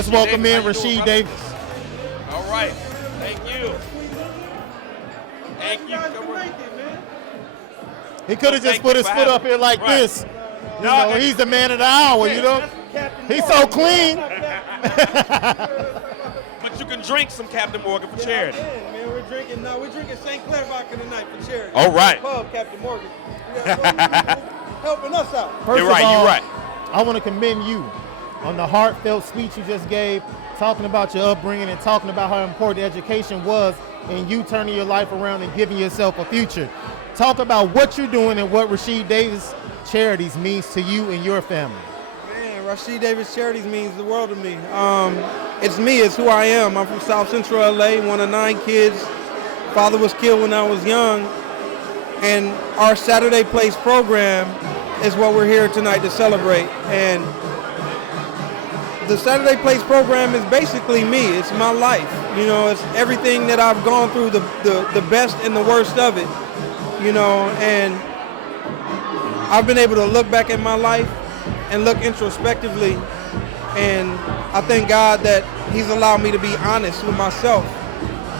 Let's welcome in Rashied Davis. All right. Thank you. Thank you. He could have just put his foot up here like this. You know, he's the man of the hour, you know. He's so clean. But you can drink some Captain Morgan for charity. Man, we're drinking St. Clair vodka tonight for charity. All right. Pub, Captain Morgan. Helping us out. First You're right, of all, you're right. I want to commend you on the heartfelt speech you just gave, talking about your upbringing and talking about how important education was in you turning your life around and giving yourself a future. Talk about what you're doing and what Rashied Davis Charities means to you and your family. Man, Rashied Davis Charities means the world to me. It's me, it's who I am. I'm from South Central LA, one of 9 kids. Father was killed when I was young. And our Saturday Place program is what we're here tonight to celebrate. And the Saturday Place program is basically me. It's my life. You know, it's everything that I've gone through, the best and the worst of it. You know, and I've been able to look back at my life and look introspectively, and I thank God that He's allowed me to be honest with myself,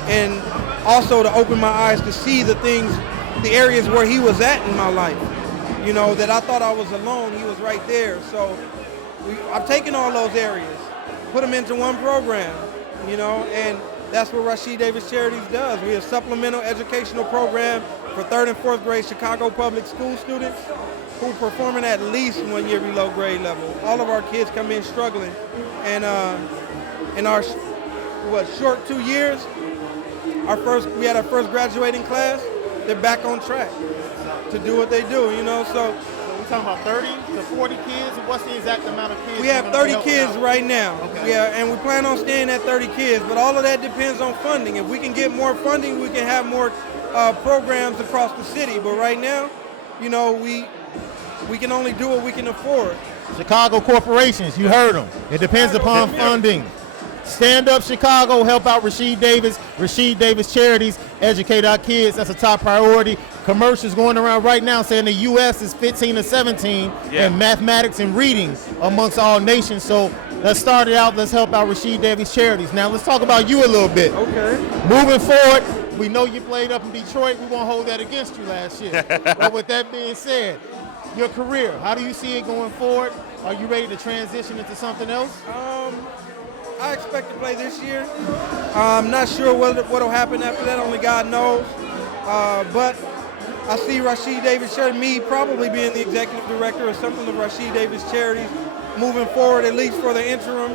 and also to open my eyes to see the things, the areas where He was at in my life. You know, that I thought I was alone, He was right there. So I've taken all those areas, put them into one program, you know, and that's what Rashied Davis Charities does. We're a supplemental educational program for 3rd and 4th grade Chicago public school students who are performing at least 1 year below grade level. All of our kids come in struggling. And in our short 2 years, we had our first graduating class. They're back on track to do what they do, you know. So we're talking about 30 to 40 kids. What's the exact amount of kids? We have 30 kids right now. Okay. Yeah, and we plan on staying at 30 kids, but all of that depends on funding. If we can get more funding, we can have more programs across the city. But right now, you know, we can only do what we can afford. Chicago corporations, you heard them. It depends upon funding. Stand up Chicago, help out Rashied Davis Charities, educate our kids. That's a top priority. Commercials going around right now saying the U.S. is 15 to 17 in mathematics and reading amongst all nations. So let's start it out. Let's help out Rashied Davis Charities. Now let's talk about you a little bit. Okay. Moving forward, we know you played up in Detroit. We won't hold that against you last year. But with that being said, your career, how do you see it going forward? Are you ready to transition into something else? I expect to play this year. I'm not sure what will happen after that. Only God knows. But I see Rashied Davis Charities, me probably being the executive director or something of Rashied Davis Charities moving forward, at least for the interim,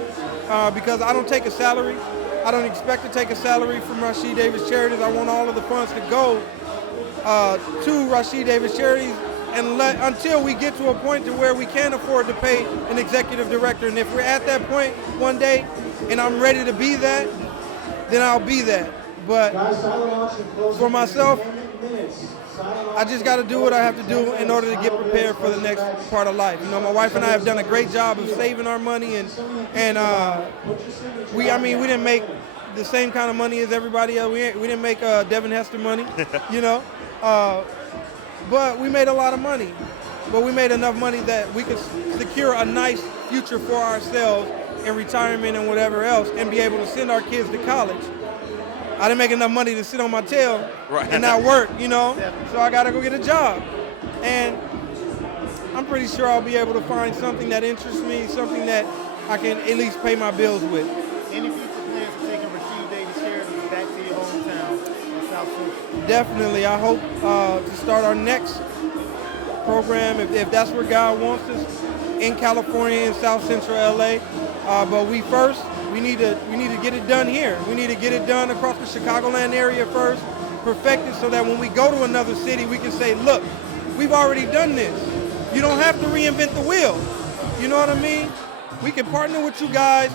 because I don't take a salary. I don't expect to take a salary from Rashied Davis Charities. I want all of the funds to go to Rashied Davis Charities until we get to a point to where we can afford to pay an executive director. And if we're at that point one day and I'm ready to be that, then I'll be that. But for myself, I just got to do what I have to do in order to get prepared for the next part of life. You know, my wife and I have done a great job of saving our money, and we didn't make the same kind of money as everybody else. We didn't make Devin Hester money, you know. But we made a lot of money. But we made enough money that we could secure a nice future for ourselves in retirement and whatever else, and be able to send our kids to college. I didn't make enough money to sit on my tail and not work, you know, so I got to go get a job. And I'm pretty sure I'll be able to find something that interests me, something that I can at least pay my bills with. Any future plans for taking Rashied Davis Charities back to your hometown in South Central? Definitely. I hope to start our next program, if that's where God wants us, in California, in South Central LA. But we need to get it done here. We need to get it done across the Chicagoland area first, perfect it so that when we go to another city, we can say, look, we've already done this. You don't have to reinvent the wheel. You know what I mean? We can partner with you guys,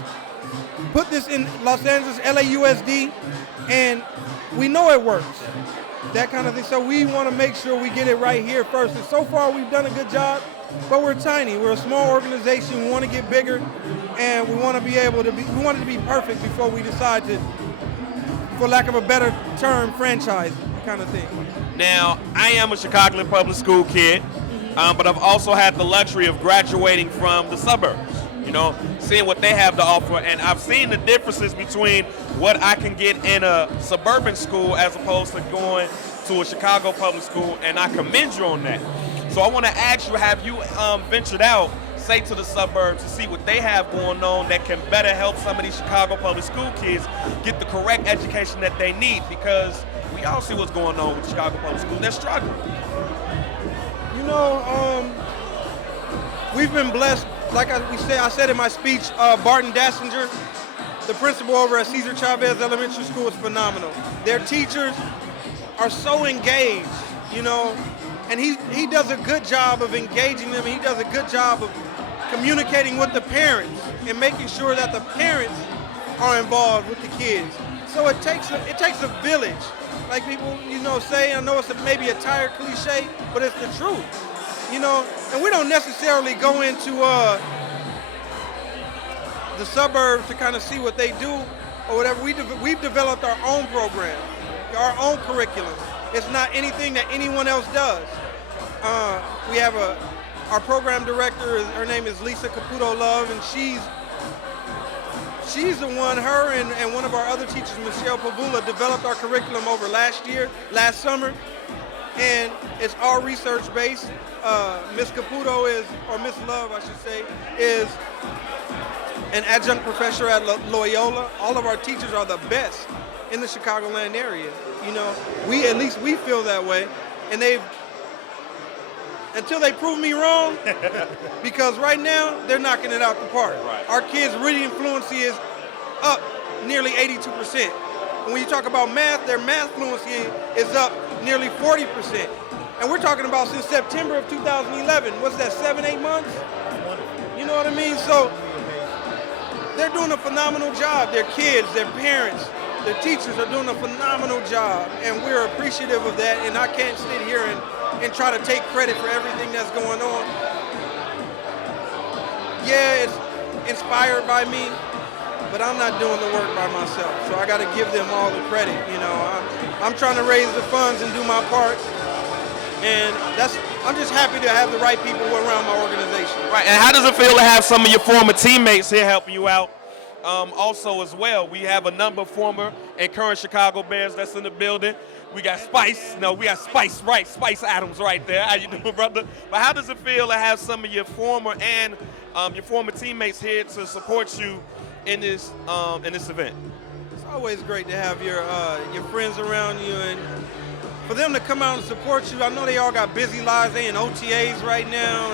put this in Los Angeles, LAUSD, and we know it works. That kind of thing. So we want to make sure we get it right here first. And so far, we've done a good job, but we're tiny. We're a small organization. We want to get bigger, and we want to be able to we want it to be perfect before we decide to, for lack of a better term, franchise kind of thing. Now, I am a Chicagoland public school kid, but I've also had the luxury of graduating from the suburbs. You know, seeing what they have to offer, and I've seen the differences between what I can get in a suburban school as opposed to going to a Chicago public school, and I commend you on that. So I want to ask you, have you ventured out, say to the suburbs, to see what they have going on that can better help some of these Chicago public school kids get the correct education that they need? Because we all see what's going on with Chicago public schools. They're struggling. You know, we've been blessed. Like I said in my speech, Barton Dassinger, the principal over at Cesar Chavez Elementary School, is phenomenal. Their teachers are so engaged, you know, and he does a good job of engaging them. He does a good job of communicating with the parents and making sure that the parents are involved with the kids. So it takes a village, like people, you know, say. I know it's maybe a tired cliche, but it's the truth. You know, and we don't necessarily go into the suburbs to kind of see what they do or whatever. We've developed our own program, our own curriculum. It's not anything that anyone else does. We have our program director, her name is Lisa Caputo Love, and she's the one, her and one of our other teachers, Michelle Pavula, developed our curriculum over last summer. And it's all research-based. Miss Caputo or Miss Love, I should say, is an adjunct professor at Loyola. All of our teachers are the best in the Chicagoland area. You know, at least we feel that way. And until they prove me wrong, because right now they're knocking it out the park. Right. Our kids' reading fluency is up nearly 82%. And when you talk about math, their math fluency is up nearly 40%. And we're talking about since September of 2011. What's that, 7-8 months? You know what I mean? So they're doing a phenomenal job. Their kids, their parents, their teachers are doing a phenomenal job. And we're appreciative of that. And I can't sit here and try to take credit for everything that's going on. Yeah, it's inspired by me, but I'm not doing the work by myself. So I got to give them all the credit. You know, I'm trying to raise the funds and do my part. And I'm just happy to have the right people around my organization. Right, and how does it feel to have some of your former teammates here helping you out? Also as well, we have a number of former and current Chicago Bears that's in the building. We got Spice Adams right there. How you doing, brother? But how does it feel to have some of your former and your former teammates here to support you in this event? It's always great to have your friends around you, and for them to come out and support you. I know they all got busy lives. They in OTAs right now,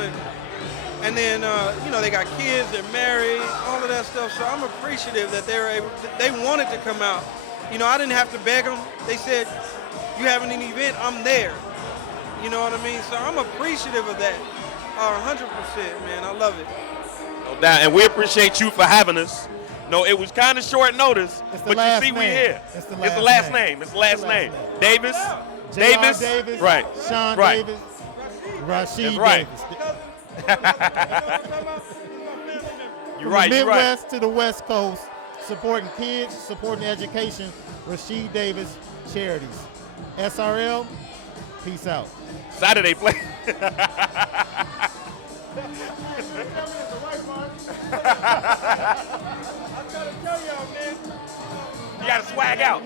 and then you know, they got kids, they're married, all of that stuff. So I'm appreciative that they wanted to come out. You know, I didn't have to beg them. They said, "You having an event? I'm there." You know what I mean? So I'm appreciative of that. 100%, man. I love it. No doubt, and we appreciate you for having us. No, it was kind of short notice, but you see, we here. It's the last name. It's the last name. Davis. Davis, right? Shaun right. Davis, Rashied right. Davis. You're right. From the You're right. Midwest to the West Coast, supporting kids, supporting education. Rashied Davis Charities. SRL. Peace out. Saturday play. You gotta swag out.